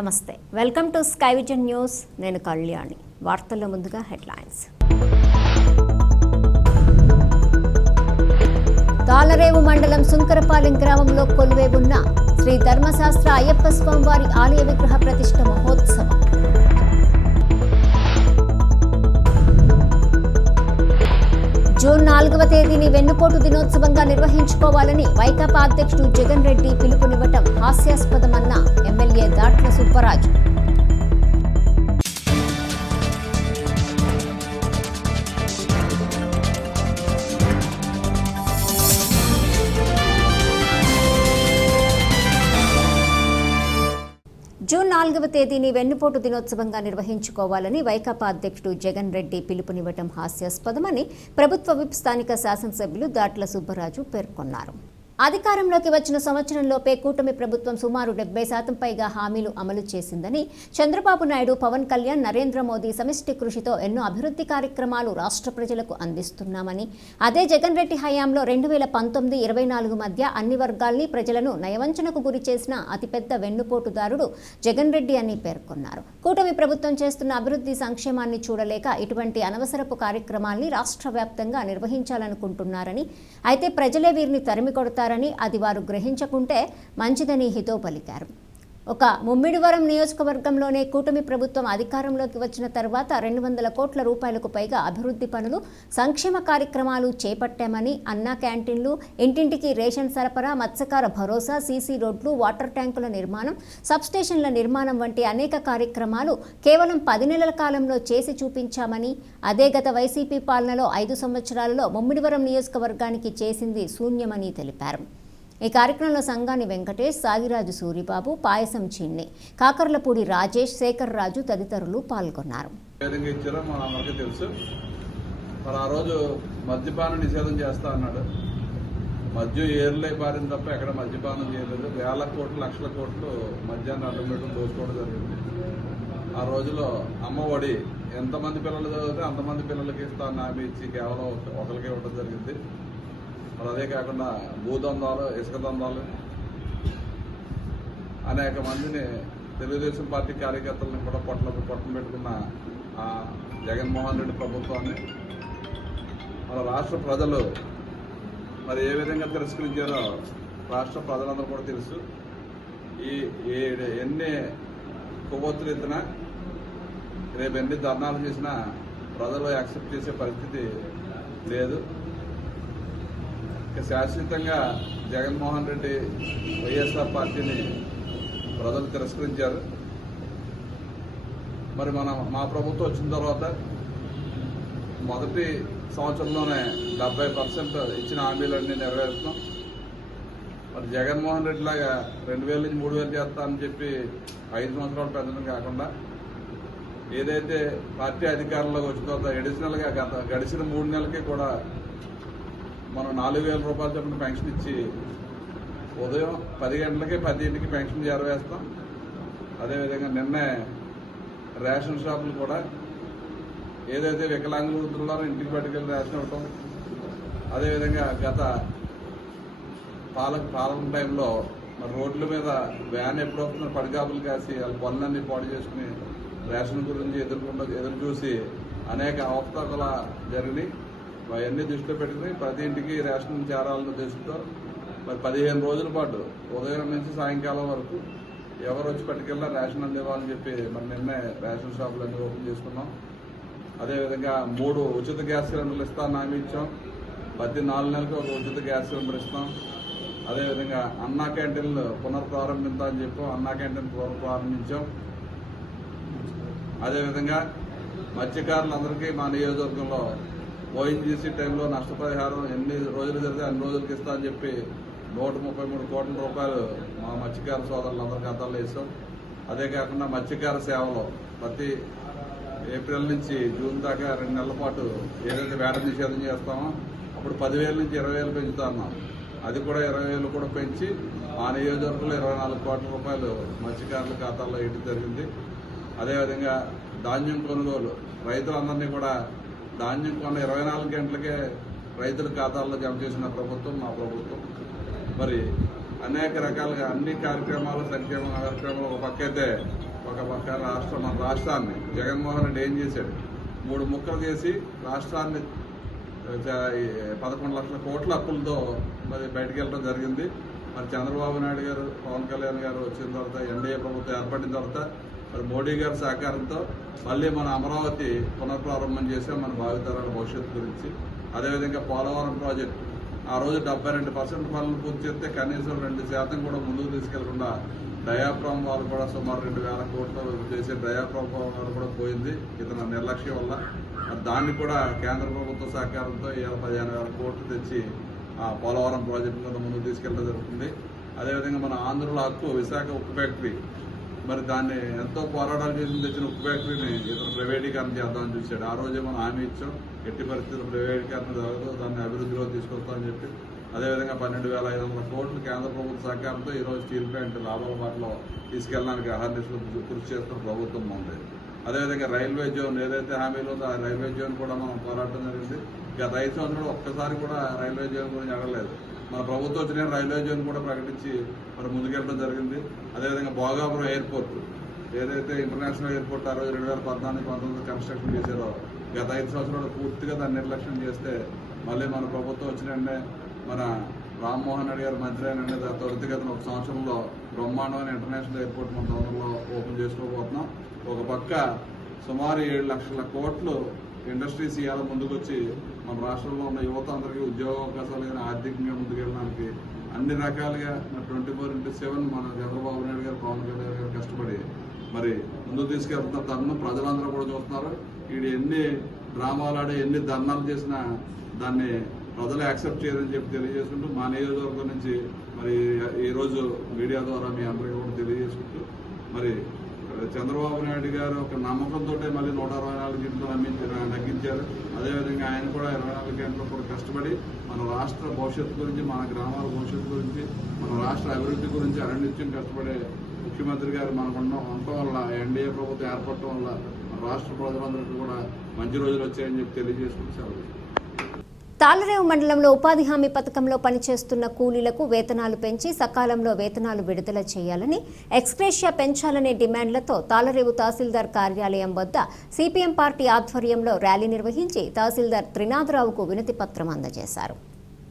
నమస్తే, welcome to sky vision news. నేను కళ్యాణి. వార్తల్లో ముందుగా హెడ్లైన్స్. తాళరేవు మండలం సుంకరపాలెం గ్రామంలో కొలువైవున్న శ్రీ ధర్మశాస్త్ర అయ్యప్ప స్వామివారి ఆలయ విగ్రహ ప్రతిష్ఠ మహోత్సవం. జూన్ 4వ తేదీని వెన్నుపోటు దినోత్సవంగా నిర్వహించుకోవాలని వైకాపా అధ్యక్షుడు జగన్ రెడ్డి పిలుపునివ్వటం హాస్యాస్పదమన్న ఎమ్మెల్యే దాట్ల సుబ్బరాజు. జూన్ 4వ తేదీని వెన్నుపోటు దినోత్సవంగా నిర్వహించుకోవాలని వైకాపా అధ్యక్షుడు జగన్ రెడ్డి పిలుపునివ్వటం హాస్యాస్పదమని ప్రభుత్వ విప్ స్థానిక శాసనసభ్యులు దాట్ల సుబ్బరాజు పేర్కొన్నారు. అధికారంలోకి వచ్చిన సంవత్సరంలోపే కూటమి ప్రభుత్వం సుమారు 70% పైగా హామీలు అమలు చేసిందని, చంద్రబాబు నాయుడు, పవన్ కళ్యాణ్, నరేంద్ర మోదీ సమిష్టి కృషితో ఎన్నో అభివృద్ధి కార్యక్రమాలు రాష్ట్ర ప్రజలకు అందిస్తున్నామని, అదే జగన్ రెడ్డి హయాంలో 2019-24 మధ్య అన్ని వర్గాల్ని, ప్రజలను నయవంచనకు గురి చేసిన అతిపెద్ద వెన్నుపోటుదారుడు జగన్ రెడ్డి అని పేర్కొన్నారు. కూటమి ప్రభుత్వం చేస్తున్న అభివృద్ధి సంక్షేమాన్ని చూడలేక ఇటువంటి అనవసరపు కార్యక్రమాల్ని రాష్ట్ర వ్యాప్తంగా నిర్వహించాలనుకుంటున్నారని, అయితే ప్రజలే వీరిని తరిమి కొడతారు, అది వారు గ్రహించకుంటే మంచిదని హితవు పలికారు. ఒక ముమ్మిడివరం నియోజకవర్గంలోనే కూటమి ప్రభుత్వం అధికారంలోకి వచ్చిన తర్వాత 200 కోట్ల రూపాయలకు పైగా అభివృద్ధి పనులు, సంక్షేమ కార్యక్రమాలు చేపట్టామని, అన్నా క్యాంటీన్లు, ఇంటింటికి రేషన్ సరఫరా, మత్స్యకార భరోసా, సీసీ రోడ్లు, వాటర్ ట్యాంకుల నిర్మాణం, సబ్స్టేషన్ల నిర్మాణం వంటి అనేక కార్యక్రమాలు కేవలం 10 నెలల కాలంలో చేసి చూపించామని, అదే గత వైసీపీ పాలనలో 5 సంవత్సరాలలో ముమ్మిడివరం నియోజకవర్గానికి చేసింది శూన్యమని తెలిపారు. ఈ కార్యక్రమంలో సంగాని వెంకటేష్, సాగిరాజు సూరిబాబు, పాయసం చిన్ని, కాకర్లపూడి రాజేష్, శేఖర్ రాజు తదితరులు పాల్గొన్నారు. ఆ రోజు మద్యపాన నిషేధం చేస్తా అన్నాడు. మద్యం ఏర్లై పారిన తప్ప ఎక్కడ మద్యపానం చేయలేదు. వేల కోట్లు, లక్షల కోట్లు మద్యాన్ని అడ్డం పెట్టడం, దోచుకోవడం జరిగింది. ఆ రోజులో అమ్మఒడి ఎంతమంది పిల్లలు చదివితే అంతమంది పిల్లలకి ఇస్తాను హామీ ఇచ్చి కేవలం ఒకరికి ఇవ్వడం జరిగింది. మరి అదే కాకుండా భూదందాలు, ఇసుక దందాలు, అనేక మందిని తెలుగుదేశం పార్టీ కార్యకర్తలను కూడా పొట్టం పెట్టుకున్న ఆ జగన్మోహన్ రెడ్డి ప్రభుత్వాన్ని మన రాష్ట్ర ప్రజలు మరి ఏ విధంగా తిరస్కరించారో రాష్ట్ర ప్రజలందరూ కూడా తెలుసు. ఎన్ని కొవ్వొత్తులు ఎత్తినా, రేపు ఎన్ని ధర్నాలు చేసినా ప్రజలు యాక్సెప్ట్ చేసే పరిస్థితి లేదు. శాశ్వతంగా జగన్మోహన్ రెడ్డి వైఎస్ఆర్ పార్టీని ప్రజలు తిరస్కరించారు. మరి మా ప్రభుత్వం వచ్చిన తర్వాత మొదటి సంవత్సరంలోనే 70% ఇచ్చిన హామీలన్నీ నెరవేరుస్తున్నాం. మరి జగన్మోహన్ రెడ్డి లాగా 2000 నుంచి 3000 చేస్తానని చెప్పి 5 సంవత్సరాలు పెంచడం కాకుండా, ఏదైతే పార్టీ అధికారంలోకి వచ్చిన తర్వాత అడిషనల్గా గడిచిన 3 నెలలకి కూడా మనం 4000 రూపాయలు చొప్పున పెన్షన్ ఇచ్చి ఉదయం 10 గంటలకి 10 పెన్షన్ చేరవేస్తాం. అదేవిధంగా నిన్నే రేషన్ షాపులు కూడా ఏదైతే వికలాంగులు వృద్ధులున్నారో ఇంటికి పట్టుకెళ్ళి రేషన్ ఇవ్వటం. అదేవిధంగా గత పాలన టైంలో మరి రోడ్ల మీద వ్యాన్ ఎప్పుడు వస్తుందో పడిగాపులు కాసి వాళ్ళ పనులన్నీ పాడు చేసుకుని రేషన్ గురించి ఎదురు చూసి అనేక అవకతవకల జరిగినాయి. అవన్నీ దృష్టిలో పెట్టుకుని ప్రతి ఇంటికి రేషన్ చేరాలని దృష్టితో మరి 15 రోజుల పాటు ఉదయం నుంచి సాయంకాలం వరకు ఎవరు వచ్చి పట్టుకెళ్ళా రేషన్ అందివ్వాలని చెప్పి మరి నిన్నే రేషన్ షాపులన్నీ ఓపెన్ చేసుకున్నాం. అదేవిధంగా 3 ఉచిత గ్యాస్ సిలిండర్లు ఇస్తామని హామీ ఇచ్చాం. ప్రతి 4 నెలలకు ఒక ఉచిత గ్యాస్ సిలిండర్ ఇస్తాం. అదేవిధంగా అన్నా క్యాంటీన్లు పునఃప్రారంభించాలని చెప్పాం. అన్నా క్యాంటీన్ ప్రారంభించాం. అదేవిధంగా మత్స్యకారులందరికీ మా నియోజకవర్గంలో ఓఎన్జీసీ టైంలో నష్టపరిహారం ఎన్ని రోజులు జరిగితే అన్ని రోజులకి ఇస్తా అని చెప్పి 133 కోట్ల రూపాయలు మా మత్స్యకార సోదరులందరి ఖాతాల్లో వేసాం. అదే కాకుండా మత్స్యకార సేవలో ప్రతి ఏప్రిల్ నుంచి జూన్ దాకా 2 నెలల పాటు ఏదైతే వేట నిషేధం చేస్తామో అప్పుడు 10,000 నుంచి 20,000 పెంచుతా ఉన్నాం. అది కూడా 20,000 కూడా పెంచి మా నియోజకవర్గంలో 24 కోట్ల రూపాయలు మత్స్యకారుల ఖాతాల్లో వేయడం జరిగింది. అదేవిధంగా ధాన్యం కొనుగోలు, రైతులందరినీ కూడా ధాన్యం కొన్న 24 గంటలకే రైతుల ఖాతాల్లో జమ చేసిన ప్రభుత్వం మా ప్రభుత్వం. మరి అనేక రకాలుగా అన్ని కార్యక్రమాలు, సంక్షేమ కార్యక్రమాలు ఒక పక్కైతే ఒక పక్క మన రాష్ట్రాన్ని జగన్మోహన్ రెడ్డి ఏం చేశాడు, 3 ముక్కలు చేసి రాష్ట్రాన్ని 11 లక్షల కోట్ల అప్పులతో మరి బయటకు వెళ్ళడం జరిగింది. మరి చంద్రబాబు నాయుడు గారు, పవన్ కళ్యాణ్ గారు వచ్చిన తర్వాత, ఎన్డీఏ ప్రభుత్వం ఏర్పడిన తర్వాత మరి మోడీ గారి సహకారంతో మళ్ళీ మన అమరావతి పునఃప్రారంభం చేసాం మన భావితరాల భవిష్యత్తు గురించి. అదేవిధంగా పోలవరం ప్రాజెక్టు ఆ రోజు 72% పనులు పూర్తి చేస్తే కనీసం 2% కూడా ముందుకు తీసుకెళ్లకుండా డయాఫ్రామ్ వాళ్ళు కూడా సుమారు 2,000 కోట్లు చేసే డయాఫ్రామ్ వాళ్ళు కూడా పోయింది ఇతను నిర్లక్ష్యం వల్ల. దాన్ని కూడా కేంద్ర ప్రభుత్వ సహకారంతో 15,000 కోట్లు తెచ్చి ఆ పోలవరం ప్రాజెక్టు మీద ముందుకు తీసుకెళ్ళడం జరుగుతుంది. అదేవిధంగా మన ఆంధ్రలో హక్కు విశాఖ ఉక్కు ఫ్యాక్టరీ, మరి దాన్ని ఎంతో పోరాటాలు చేసి తెచ్చిన ఉక్కు ఫ్యాక్టరీని ఇతను ప్రైవేటీకరణ చేద్దామని చూశాడు. ఆ రోజే మనం హామీ ఇచ్చాం, ఎట్టి పరిస్థితుల్లో ప్రైవేటీకరణ జరగదు, దాన్ని అభివృద్ధిలో తీసుకొస్తామని చెప్పి. అదేవిధంగా 12,500 కోట్లు కేంద్ర ప్రభుత్వ సహకారంతో ఈరోజు స్టీల్ ప్లాంట్ లాభాల బాటలో తీసుకెళ్ళడానికి అహర్నిశలు కృషి చేస్తున్న ప్రభుత్వం ఉంది. అదేవిధంగా రైల్వే జోన్ ఏదైతే హామీలో ఉందో ఆ రైల్వే జోన్ కూడా మనం పోరాటం జరిగింది. గత 5 సంవత్సరాలు ఒక్కసారి కూడా రైల్వే జోన్ గురించి అడగలేదు. మన ప్రభుత్వం వచ్చిన రైల్వే జోన్ కూడా ప్రకటించి మరి ముందుకెళ్ళడం జరిగింది. అదేవిధంగా భోగాపురం ఎయిర్పోర్ట్ ఏదైతే ఇంటర్నేషనల్ ఎయిర్పోర్ట్ ఆ రోజు 2014-19 కన్స్ట్రక్షన్ చేశారో, గత 5 సంవత్సరాలు పూర్తిగా దాన్ని నిర్లక్ష్యం చేస్తే మళ్ళీ మన ప్రభుత్వం వచ్చిన మన రామ్మోహన్ రెడ్డి గారు మంత్రి అయిన త్వరితగతిన 1 సంవత్సరంలో బ్రహ్మాండమైన ఇంటర్నేషనల్ ఎయిర్పోర్ట్ మన తొందరలో ఓపెన్ చేసుకోబోతున్నాం. ఒక పక్క సుమారు 7 లక్షల కోట్లు ఇండస్ట్రీస్ ఇవాళ ముందుకొచ్చి మన రాష్ట్రంలో ఉన్న యువత అందరికీ ఉద్యోగ అవకాశాలు కానీ ఆర్థికంగా ముందుకెళ్ళడానికి అన్ని రకాలుగా 24/7 మన చంద్రబాబు నాయుడు గారు, పవన్ కళ్యాణ్ గారు కష్టపడి మరి ముందుకు తీసుకెళ్తున్న తరుణం ప్రజలందరూ కూడా చూస్తున్నారు. వీడు ఎన్ని డ్రామాలు ఆడి ఎన్ని ధర్నాలు చేసినా దాన్ని ప్రజలు యాక్సెప్ట్ చేయదని చెప్పి తెలియజేసుకుంటూ మా నియోజకవర్గం నుంచి మరి ఈరోజు మీడియా ద్వారా మీ అందరికీ కూడా తెలియజేసుకుంటూ మరి చంద్రబాబు నాయుడు గారు ఒక నమ్మకంతో మళ్ళీ 124 గంటలు నగ్గించారు. అదేవిధంగా ఆయన కూడా 24 గంటలు కూడా కష్టపడి మన రాష్ట్ర భవిష్యత్తు గురించి, మన గ్రామాల భవిష్యత్తు గురించి, మన రాష్ట్ర అభివృద్ధి గురించి అరణ్యత్యం కష్టపడే ముఖ్యమంత్రి గారు మనకు ఉండటం వల్ల, ఎన్డీఏ ప్రభుత్వం ఏర్పడటం వల్ల మన రాష్ట్ర ప్రజలందరికీ కూడా మంచి రోజులు వచ్చాయని చెప్పి తెలియజేసుకుంటూ సెలవు. తాళ్లరేవు మండలంలో ఉపాధి హామీ పథకంలో పనిచేస్తున్న కూలీలకు వేతనాలు పెంచి సకాలంలో వేతనాలు విడుదల చేయాలని, ఎక్స్గ్రేషియా పెంచాలనే డిమాండ్లతో తాళ్లరేవు తహసీల్దార్ కార్యాలయం వద్ద సిపిఎం పార్టీ ఆధ్వర్యంలో ర్యాలీ నిర్వహించి తహసీల్దార్ త్రినాథరావుకు వినతి పత్రం అందజేశారు.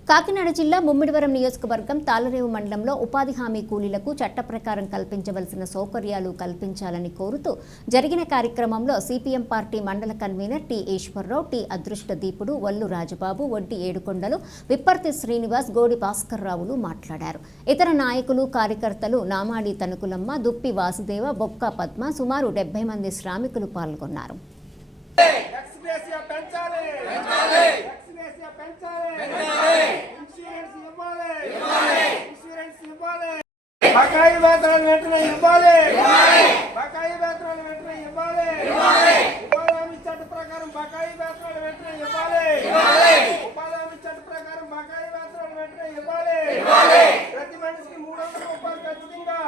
కాకినాడ జిల్లా ముమ్మిడివరం నియోజకవర్గం తాళ్లరేవు మండలంలో ఉపాధి హామీ కూలీలకు చట్ట ప్రకారం కల్పించవలసిన సౌకర్యాలు కల్పించాలని కోరుతూ జరిగిన కార్యక్రమంలో సిపిఎం పార్టీ మండల కన్వీనర్ టి ఈశ్వరరావు, టి అదృష్ట దీపుడు, వల్లు రాజబాబు, వడ్డి ఏడుకొండలు, విప్పర్తి శ్రీనివాస్, గోడి భాస్కర్ రావులు మాట్లాడారు. ఇతర నాయకులు, కార్యకర్తలు నామాడి తనుకులమ్మ, దుప్పి వాసుదేవ, బొక్క పద్మ, సుమారు 70 మంది శ్రామికులు పాల్గొన్నారు. బకాయి వేతనాలు వెంటనే ఇవ్వాలి. బకాయి వేతనాలు వెంటనే ఇవ్వాలి. ఉపాధి హామీ చట్ట ప్రకారం బకాయి వేతనాలు వెంటనే ఇవ్వాలి. ఉపాధి హామీ చట్ట ప్రకారం బకాయి వేతనాలు వెంటనే ఇవ్వాలి. ప్రతి మనిషికి 300 రూపాయలు ఖచ్చితంగా.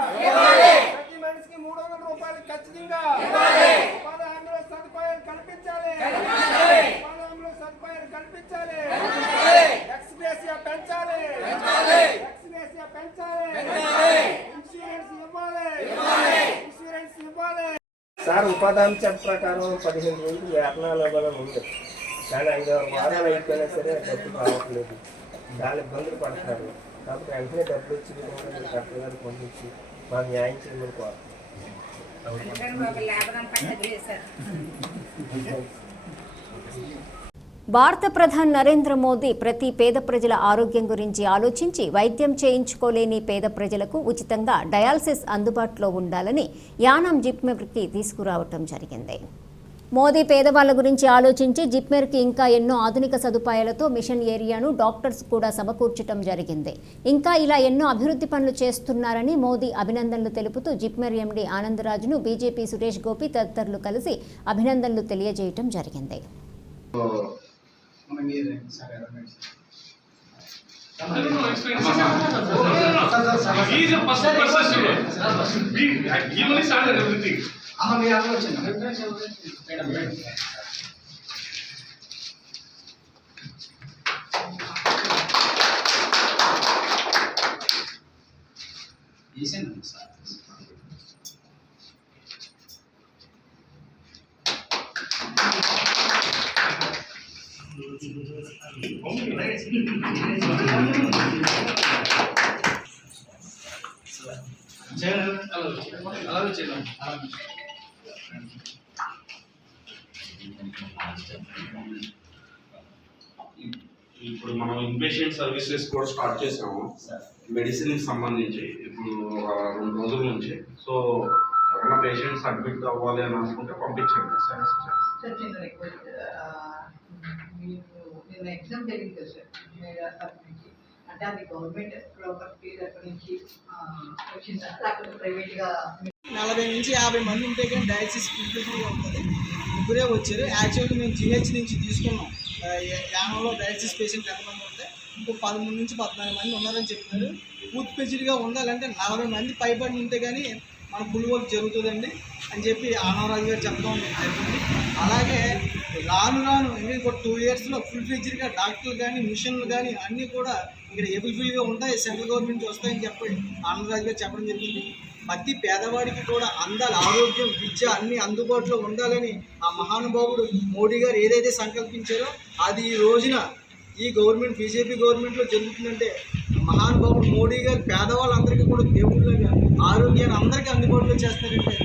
ప్రతి మనిషికి 300 రూపాయలు ఖచ్చితంగా. ఉపాధి హామీలో సదుపాయాలు కల్పించాలి. ఉపాధి హామీలో సదుపాయాలు కల్పించాలి. ఎక్స్గ్రేషియా పెంచాలి. ఎక్స్గ్రేషియా పెంచాలి. ఇన్సూరెన్స్ ఇవ్వాలి. ఇన్సూరెన్స్ ఇవ్వాలి. సార్ ఉపాధి హామీ చట్ట ప్రకారం 15 రోజులు వేతనాలు ఇవ్వాలని ఉంది. కానీ 5 వారాలు అయిపోయినా సరే డబ్బులు రావట్లేదు. చాలా ఇబ్బందులు పడుతున్నారు. కాబట్టి వెంటనే డబ్బులు వచ్చి కలెక్టర్ గారు పంపించి మాకు న్యాయం చేయమని కోరుతున్నాం. భారత ప్రధాని నరేంద్ర మోదీ ప్రతి పేద ప్రజల ఆరోగ్యం గురించి ఆలోచించి వైద్యం చేయించుకోలేని పేద ప్రజలకు ఉచితంగా డయాలసిస్ అందుబాటులో ఉండాలని యానాం జిప్మెర్కి తీసుకురావటం జరిగింది. మోదీ పేదవాళ్ల గురించి ఆలోచించి జిప్మెర్కి ఇంకా ఎన్నో ఆధునిక సదుపాయాలతో మిషన్ ఏరియాను డాక్టర్స్ కూడా సమకూర్చడం జరిగింది. ఇంకా ఇలా ఎన్నో అభివృద్ధి పనులు చేస్తున్నారని మోదీ అభినందనలు తెలుపుతూ జిప్మెర్ ఎండీ ఆనందరాజును బీజేపీ సురేష్ గోపి తదితరులు కలిసి అభినందనలు తెలియజేయటం జరిగింది. ఇప్పుడు మనం ఇన్పేషెంట్ సర్వీసెస్ కూడా స్టార్ట్ చేసాము మెడిసిన్కి సంబంధించి ఇప్పుడు 2 రోజుల నుంచి. సో ఎవరైనా పేషెంట్స్ అడ్మిట్ అవ్వాలి అని అనుకుంటే పంపించండి. సార్ చిన్న రిక్వెస్ట్, నిన్న ఎగ్జామ్ జరిగింది కదా సార్ మేరా తరఫు నుంచి, అంటే అది గవర్నమెంట్ ప్రాపర్టీ తరఫు నుంచి వచ్చిందా లేకపోతే ప్రైవేట్గా? 40 నుంచి 50 మంది ఉంటే కానీ డయాలసిస్ ఫెసిలిటీగా ఉంటుంది. ముగ్గురే వచ్చారు. యాక్చువల్గా మేము జిహెచ్ నుంచి తీసుకున్నాం. యానంలో డయాలసిస్ పేషెంట్ ఎంతమంది ఉంటే ఇంకో 13 నుంచి 14 మంది ఉన్నారని చెప్పినారు. పూర్తి ఫెసిలిటీగా ఉండాలంటే 40 మంది పైబడి ఉంటే కానీ మన ఫుల్ వర్క్ జరుగుతుందండి అని చెప్పి ఆనవరాజు గారు చెప్పడం జరిగింది. అలాగే రాను ఇంకొక 2 ఇయర్స్లో ఫుల్ ఫెసిలిటీగా డాక్టర్లు కానీ మిషన్లు కానీ అన్నీ కూడా ఇక్కడ ఏబుల్ఫుల్గా ఉంటాయి, సెంట్రల్ గవర్నమెంట్ వస్తాయని చెప్పి ఆనవరాజు గారు చెప్పడం జరిగింది. ప్రతి పేదవాడికి కూడా అందాలి, ఆరోగ్యం, విద్య అన్నీ అందుబాటులో ఉండాలని ఆ మహానుభావుడు మోడీ గారు ఏదైతే సంకల్పించారో అది ఈ రోజున ఈ గవర్నమెంట్ బీజేపీ గవర్నమెంట్లో జరుగుతుందంటే మహానుభావుడు మోడీ గారు పేదవాళ్ళందరికీ కూడా దేవుళ్ళగా ఆరోగ్యాన్ని అందరికీ అందుబాటులో చేస్తారంటే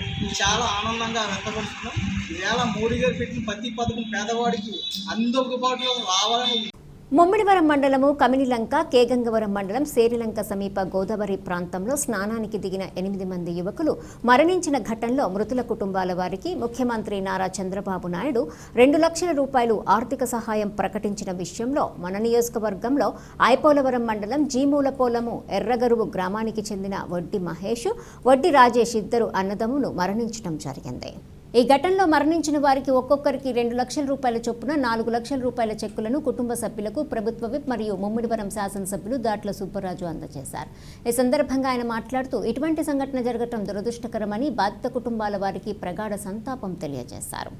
చాలా ఆనందంగా వ్యక్తపరుస్తున్నాం. ఈవేళ మోడీ గారు పెట్టిన ప్రతి పథకం పేదవాడికి అందుబాటులో రావాలని. ముమ్మిడివరం మండలము కమినిలంక, కేగంగవరం మండలం సేరిలంక సమీప గోదావరి ప్రాంతంలో స్నానానికి దిగిన 8 మంది యువకులు మరణించిన ఘటనలో మృతుల కుటుంబాల వారికి ముఖ్యమంత్రి నారా చంద్రబాబు నాయుడు 2 లక్షల రూపాయలు ఆర్థిక సహాయం ప్రకటించిన విషయంలో మన నియోజకవర్గంలో ఐపోలవరం మండలం జీమూలపోలము ఎర్రగరువు గ్రామానికి చెందిన వడ్డి మహేష్, వడ్డి రాజేష్ ఇద్దరు అన్నదమ్ములు మరణించడం జరిగింది. ఈ ఘటనలో మరణించిన వారికి ఒక్కొక్కరికి 2 లక్షల రూపాయల చొప్పున 4 లక్షల రూపాయల చెక్కులను కుటుంబ సభ్యులకు ప్రభుత్వ విప్ మరియు ముమ్మిడివరం శాసనసభ్యులు దాట్ల సుబ్బరాజు అందజేశారు. ఈ సందర్భంగా ఆయన మాట్లాడుతూ ఇటువంటి సంఘటన జరగడం దురదృష్టకరమని బాధిత కుటుంబాల వారికి ప్రగాఢ సంతాపం తెలియజేశారు.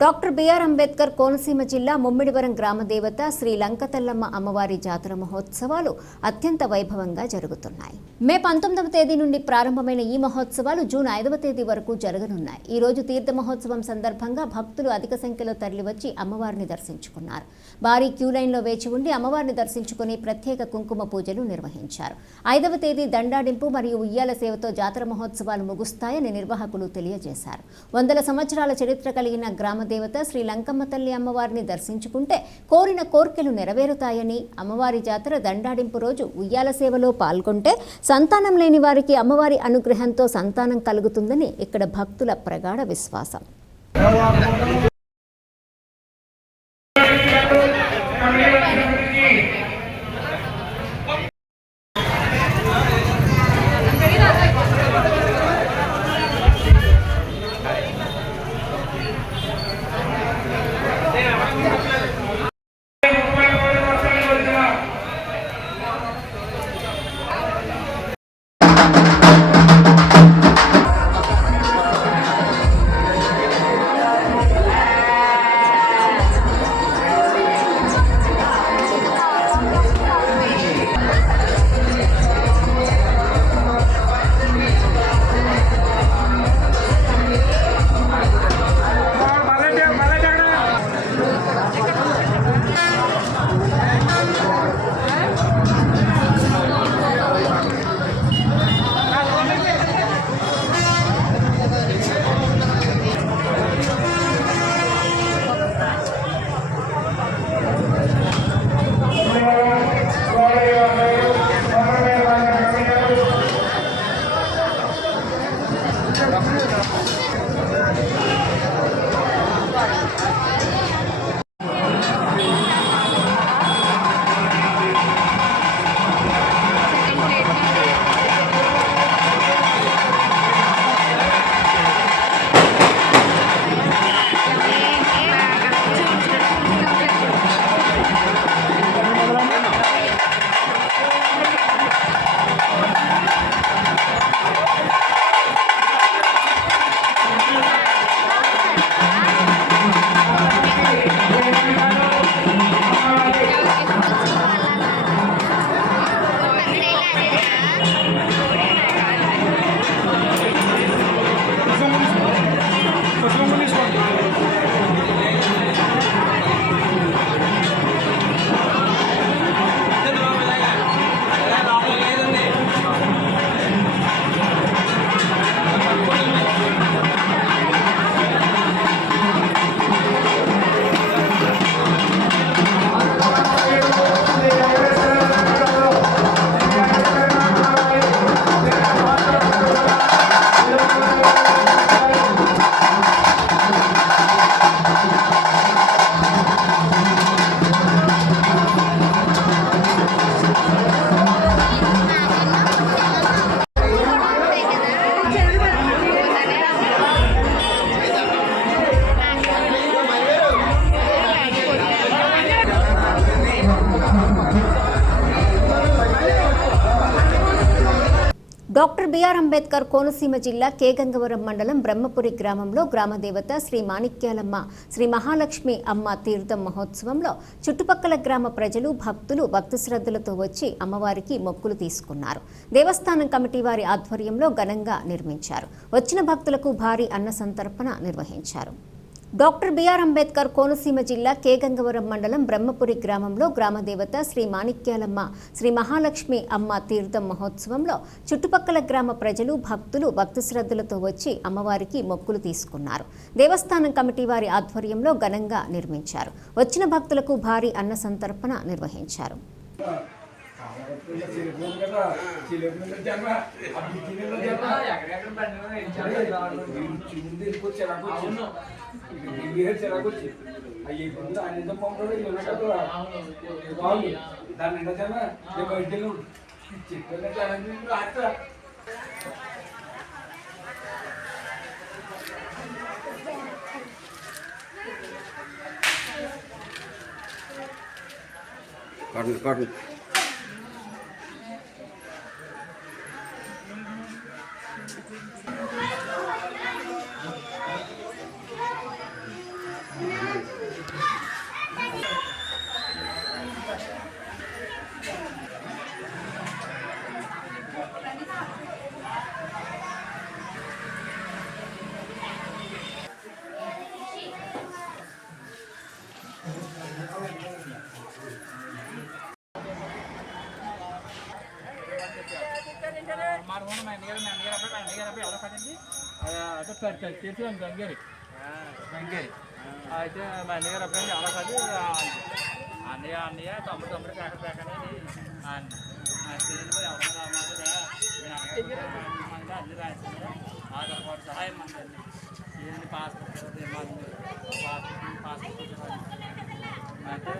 డాక్టర్ బిఆర్ అంబేద్కర్ కోనసీమ జిల్లా ముమ్మిడివరం గ్రామ దేవత శ్రీ లంకతల్లమ్మ అమ్మవారి జాతర మహోత్సవాలు అత్యంత వైభవంగా జరుగుతున్నాయి. మే 19వ తేదీ నుండి ప్రారంభమైన ఈ మహోత్సవాలు జూన్ 5వ తేదీ వరకు జరగనున్నాయి. ఈ రోజు తీర్థ మహోత్సవం సందర్భంగా భక్తులు అధిక సంఖ్యలో తరలివచ్చి అమ్మవారిని దర్శించుకున్నారు. భారీ క్యూ లైన్లో వేచి ఉండి అమ్మవారిని దర్శించుకుని ప్రత్యేక కుంకుమ పూజలు నిర్వహించారు. 5వ తేదీ దండాడింపు మరియు ఉయ్యాల సేవతో జాతర మహోత్సవాలు ముగుస్తాయని నిర్వాహకులు తెలియజేశారు. 100 సంవత్సరాల చరిత్ర కలిగిన గ్రామ దేవత శ్రీ లంకమ్మ తల్లి అమ్మవారిని దర్శించుకుంటే కోరిన కోర్కెలు నెరవేరుతాయని, అమ్మవారి జాతర దండాడింపు రోజు ఉయ్యాల సేవలో పాల్గొంటే సంతానం లేని వారికి అమ్మవారి అనుగ్రహంతో సంతానం కలుగుతుందని ఇక్కడ భక్తుల ప్రగాఢ విశ్వాసం. డాక్టర్ బిఆర్ అంబేద్కర్ కోనసీమ జిల్లా కే గంగవరం మండలం బ్రహ్మపురి గ్రామంలో గ్రామదేవత శ్రీ మాణిక్యాలమ్మ శ్రీ మహాలక్ష్మి అమ్మ తీర్థం మహోత్సవంలో చుట్టుపక్కల గ్రామ ప్రజలు భక్తులు భక్తి శ్రద్ధలతో వచ్చి అమ్మవారికి మొక్కులు తీసుకున్నారు. దేవస్థానం కమిటీ వారి ఆధ్వర్యంలో ఘనంగా నిర్మించారు. వచ్చిన భక్తులకు భారీ అన్న సంతర్పణ నిర్వహించారు. డాక్టర్ బిఆర్ అంబేద్కర్ కోనసీమ జిల్లా కే గంగవరం మండలం బ్రహ్మపురి గ్రామంలో గ్రామదేవత శ్రీ మాణిక్యాలమ్మ శ్రీ మహాలక్ష్మి అమ్మ తీర్థం మహోత్సవంలో చుట్టుపక్కల గ్రామ ప్రజలు భక్తులు భక్తి శ్రద్ధలతో వచ్చి అమ్మవారికి మొక్కులు తీసుకున్నారు. దేవస్థానం కమిటీ వారి ఆధ్వర్యంలో ఘనంగా నిర్మించారు. వచ్చిన భక్తులకు భారీ అన్న సంతర్పణ నిర్వహించారు. అయితే మా అన్నగారు అప్పుడు చాలా కాదు అన్నయ్య తమ్ముడు కాకపోయాకని అన్ని రాసింది ఆధార్ కార్డు సహాయం మనకి పాస్పోర్ట్ అంటే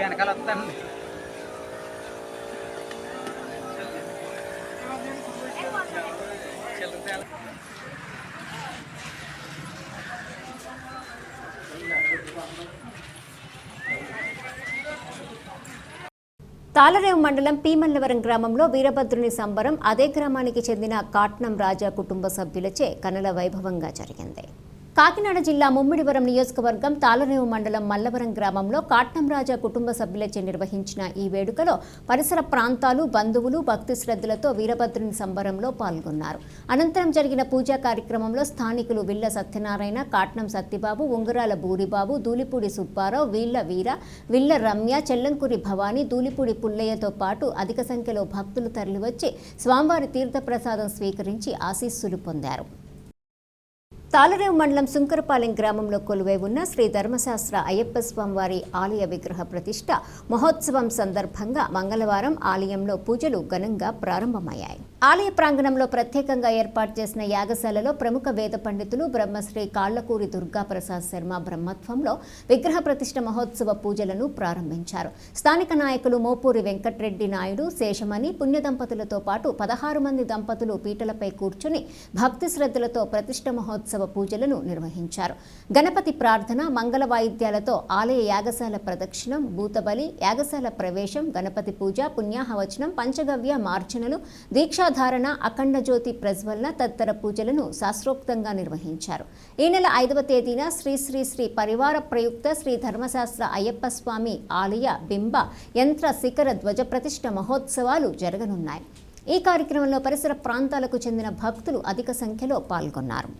వెనకాల వస్తాను. తాళరేవు మండలం పీమల్లవరం గ్రామంలో వీరభద్రుని సంబరం అదే గ్రామానికి చెందిన కాట్నం రాజా కుటుంబ సభ్యులచే కనుల వైభవంగా జరిగింది. కాకినాడ జిల్లా ముమ్మిడివరం నియోజకవర్గం తాళరేవు మండలం మల్లవరం గ్రామంలో కాట్నం రాజా కుటుంబ సభ్యులచే నిర్వహించిన ఈ వేడుకలో పరిసర ప్రాంతాలు బంధువులు భక్తి శ్రద్ధలతో వీరభద్రుని సంబరంలో పాల్గొన్నారు. అనంతరం జరిగిన పూజా కార్యక్రమంలో స్థానికులు విల్ల సత్యనారాయణ, కాట్నం సత్యబాబు, ఉంగరాల బూరిబాబు, దూలిపూడి సుబ్బారావు, వీళ్ల వీర, విల్ల రమ్య, చెల్లంకూరి భవానీ, దూలిపూడి పుల్లయ్యతో పాటు అధిక సంఖ్యలో భక్తులు తరలివచ్చి స్వామివారి తీర్థప్రసాదం స్వీకరించి ఆశీస్సులు పొందారు. తాళరేవు మండలం సుంకరపాలెం గ్రామంలో కొలువై ఉన్న శ్రీ ధర్మశాస్త్ర అయ్యప్ప స్వామివారి ఆలయ విగ్రహ ప్రతిష్ఠ మహోత్సవం సందర్భంగా మంగళవారం ఆలయంలో పూజలు ఘనంగా ప్రారంభమయ్యాయి. ఆలయ ప్రాంగణంలో ప్రత్యేకంగా ఏర్పాటు చేసిన యాగశాలలో ప్రముఖ వేద పండితులు బ్రహ్మశ్రీ కాళ్లకూరి దుర్గాప్రసాద్ శర్మ బ్రహ్మత్వంలో విగ్రహ ప్రతిష్ఠ మహోత్సవ పూజలను ప్రారంభించారు. స్థానిక నాయకులు మోపూరి వెంకట్రెడ్డి నాయుడు, శేషమణి, పుణ్య దంపతులతో పాటు 16 మంది దంపతులు పీటలపై కూర్చుని భక్తి శ్రద్ధలతో ప్రతిష్ఠ మహోత్సవ పూజలను నిర్వహించారు. గణపతి ప్రార్థన, మంగళ వాయిద్యాలతో ఆలయ యాగశాల ప్రదక్షిణం, భూతబలి, యాగశాల ప్రవేశం, గణపతి పూజ, పుణ్యాహవచనం, పంచగవ్య మార్చనలు, దీక్షాధారణ, అఖండ జ్యోతి ప్రజ్వలన తదితర పూజలను శాస్త్రోక్తంగా నిర్వహించారు. ఈ నెల 5వ తేదీన శ్రీ శ్రీ శ్రీ పరివార ప్రయుక్త శ్రీ ధర్మశాస్త్ర అయ్యప్ప స్వామి ఆలయ బింబ యంత్ర శిఖర ధ్వజ ప్రతిష్ఠ మహోత్సవాలు జరగనున్నాయి. ఈ కార్యక్రమంలో పరిసర ప్రాంతాలకు చెందిన భక్తులు అధిక సంఖ్యలో పాల్గొన్నారు.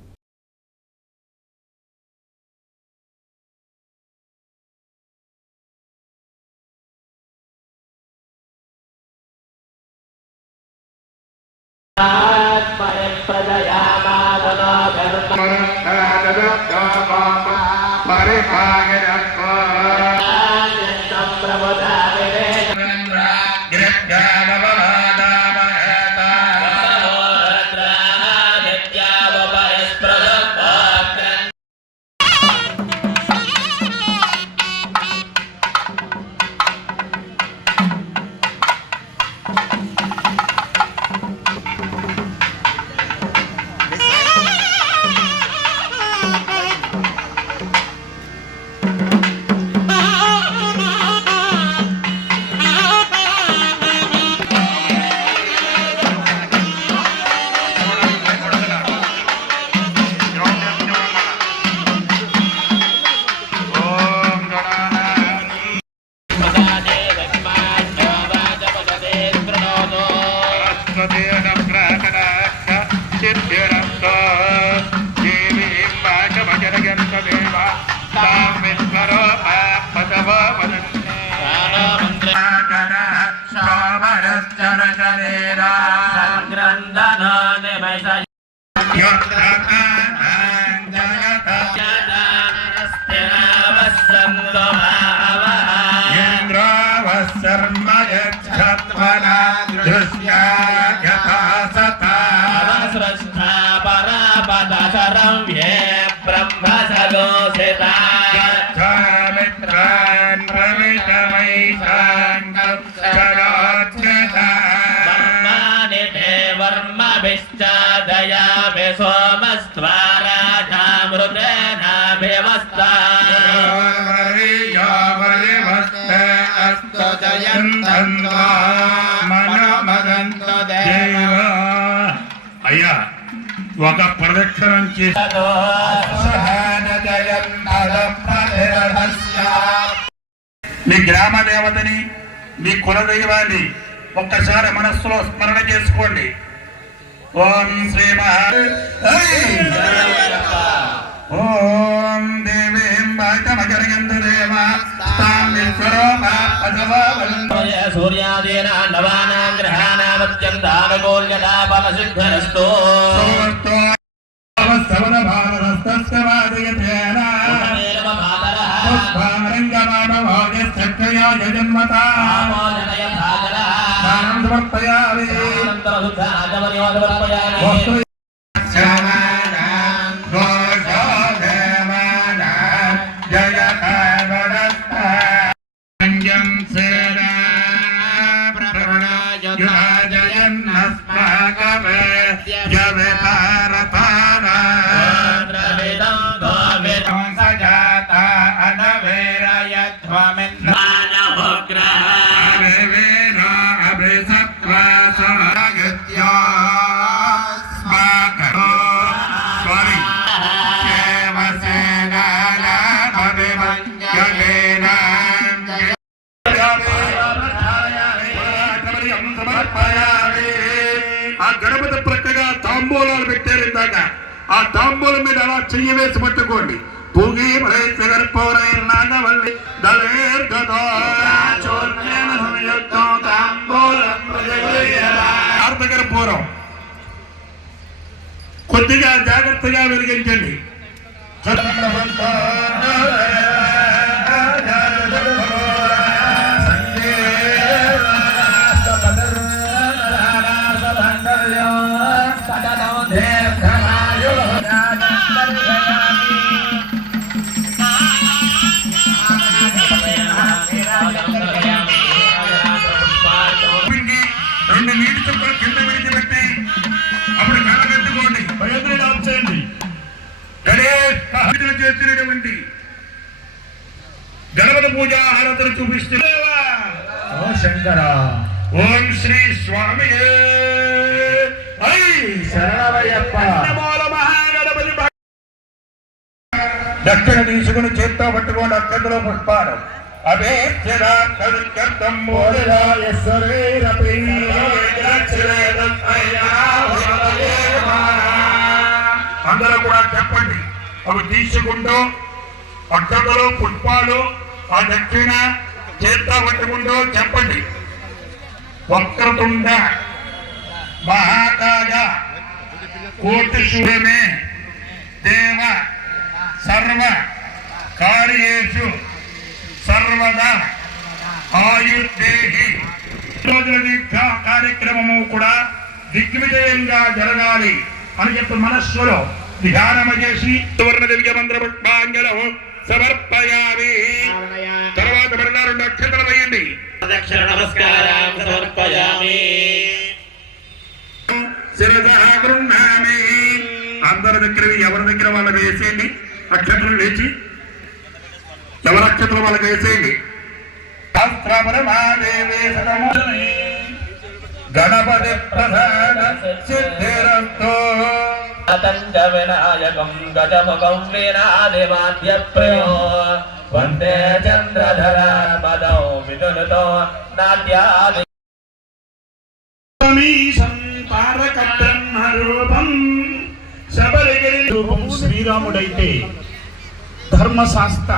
అయ్యా ఒక ప్రదక్షిణం చేసి మీ గ్రామ దేవతని మీ కులదైవాన్ని ఒక్కసారి మనస్సులో స్మరణ చేసుకోండి. ఓం శ్రీ ఓం దేవీం వాచమజరయందేవ సూర్యాదీనా నవానాం గ్రహాణామత్యంతానుకూల్యతా ఫలసిద్ధిరస్తు. ఆ గణపతి ప్రక్కగా తాంబూలాలు పెట్టారు ఇందాక. ఆ తాంబూలం మీద అలా చెయ్యి వేసి పట్టుకోండి. పూగి పౌరై నాగవల్లి కార్తకర పూరం కొద్దిగా జాగ్రత్తగా వెలిగించండి. రెండు నీటి చుక్కలు కింద విడిచిపెట్టి అప్పుడు కళ్ళగట్టుకోండి. భయంత్రుడు ఆఫ్ చేయండి. చేసినటువంటి గణపతి పూజ హారతలు చూపిస్తున్నా. శంకర ఓం శ్రీ స్వామి శరణమయ్యప్ప. మహాగణపతి దక్షిణ తీసుకుని చేత్తో పట్టుకోండి. అక్కడిలో పుష్పాలు అవే అందరూ కూడా చెప్పండి. అవి తీసుకుంటూ అక్షతలు పుష్పాలు ఆ దక్షిణ చేత పట్టుకుంటూ చెప్పండి. వక్రతుండ మహాకాయ కోటి సూర్యమే దేవ సర్వ కార్యేషు సర్వదా ఆయుర్దేహి. రోజుల దీక్ష కార్యక్రమము కూడా దిగ్విజయంగా జరగాలి అని చెప్పి మనస్సులో ధ్యానము చేసి సువర్ణ దివ్య మంత్ర పుష్పాంజలం సమర్పయామి. తర్వాత మరలా 2 అక్షతలు వేయండి. నమస్కారం సమర్పయామి. శిరసః గృహ్ణామి. అందరి దగ్గర ఎవరి దగ్గర వాళ్ళు వేసేయండి. అక్షతలు లేచి ఎవరి అక్షతలు వాళ్ళకి వేసేయండి. గణపతి ప్రసాద సిద్ధిరస్తు. వినాయకం గజముఖం వీణాదివాద్యప్రయో వందే చంద్రధర పదౌ విదునుతో నాట్యాది తారక బ్రహ్మ రూపం శబరిగిరి రూపం. శ్రీరాముడైతే ధర్మశాస్త్ర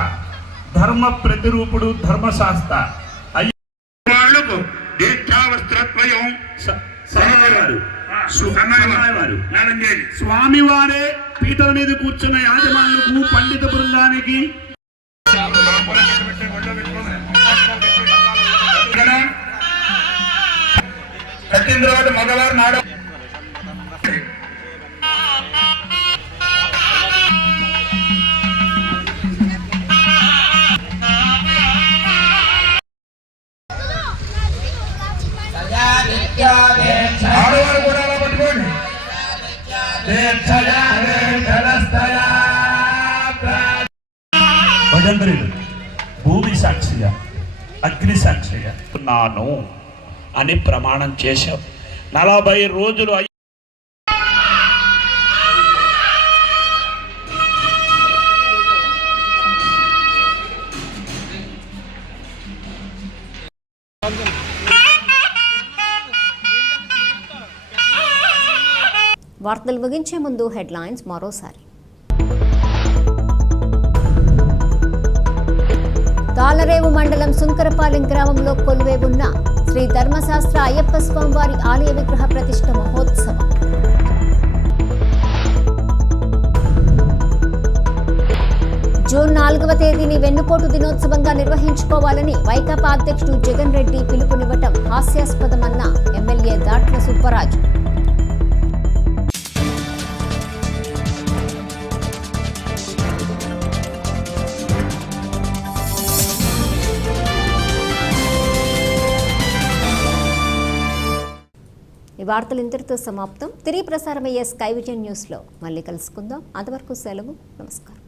ధర్మ ప్రతిరూపుడు ధర్మశాస్త్ర వాళ్ళకు దీక్షావస్త్రత్వయం స్వామి వారే పీటల మీద కూర్చున్న యాజమానులకు పండిత బృందానికి కట్టిన తర్వాత మగవారు నాడు ఆడవారు కూడా అలా పట్టుకోండి. భజంత్రులు భూమి సాక్షిగా అగ్ని సాక్షిగా నాను అని ప్రమాణం చేశావు. 40 రోజులు వార్తలు ముగించే ముందు హెడ్లైన్స్ మరోసారి. తాళరేవు మండలం సుంకరపాలెం గ్రామంలో కొలువైవున్న శ్రీ ధర్మశాస్త్ర అయ్యప్ప స్వామివారి ఆలయ విగ్రహ ప్రతిష్ఠ మహోత్సవం. జూన్ 4వ తేదీని వెన్నుపోటు దినోత్సవంగా నిర్వహించుకోవాలని వైకాపా అధ్యక్షుడు జగన్ రెడ్డి పిలుపునివ్వటం హాస్యాస్పదమన్న ఎమ్మెల్యే దాట్ల సుబ్బరాజు. ఈ వార్తలు ఇంతటితో సమాప్తం. తిరిగి ప్రసారమయ్యే స్కై విజన్ న్యూస్లో మళ్ళీ కలుసుకుందాం. అంతవరకు సెలవు. నమస్కారం.